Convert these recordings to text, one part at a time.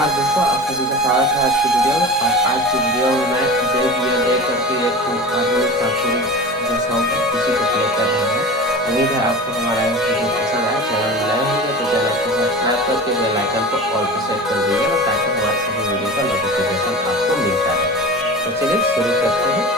नमस्कार दोस्तों, आप सभी का स्वागत है आज की वीडियो में। और आज की वीडियो में मैं देव दिया देव करके एक आधुनिक शास्त्रीय जो सॉन्ग है उसी को प्ले कर रहा हूँ। उम्मीद है आपको हमारा यह वीडियो पसंद आए। चैनल में नए होंगे तो चैनल को सब्सक्राइब करके बेल आइकन को ऑल पे सेट कर दीजिएगा ताकि हमारे सभी वीडियो का नोटिफिकेशन आपको मिलता रहे। तो चलिए शुरू करते हैं।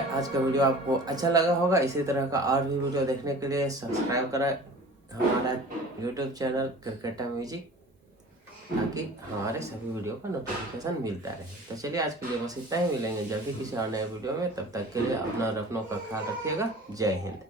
है आज का वीडियो आपको अच्छा लगा होगा। इसी तरह का और भी वीडियो देखने के लिए सब्सक्राइब करें हमारा यूट्यूब चैनल क्रिकेटा म्यूजिक, ताकि हमारे सभी वीडियो का नोटिफिकेशन मिलता रहे। तो चलिए आज के लिए बस इतना ही, मिलेंगे जल्दी किसी और नए वीडियो में। तब तक के लिए अपना और अपनों का ख्याल रखिएगा। जय हिंद।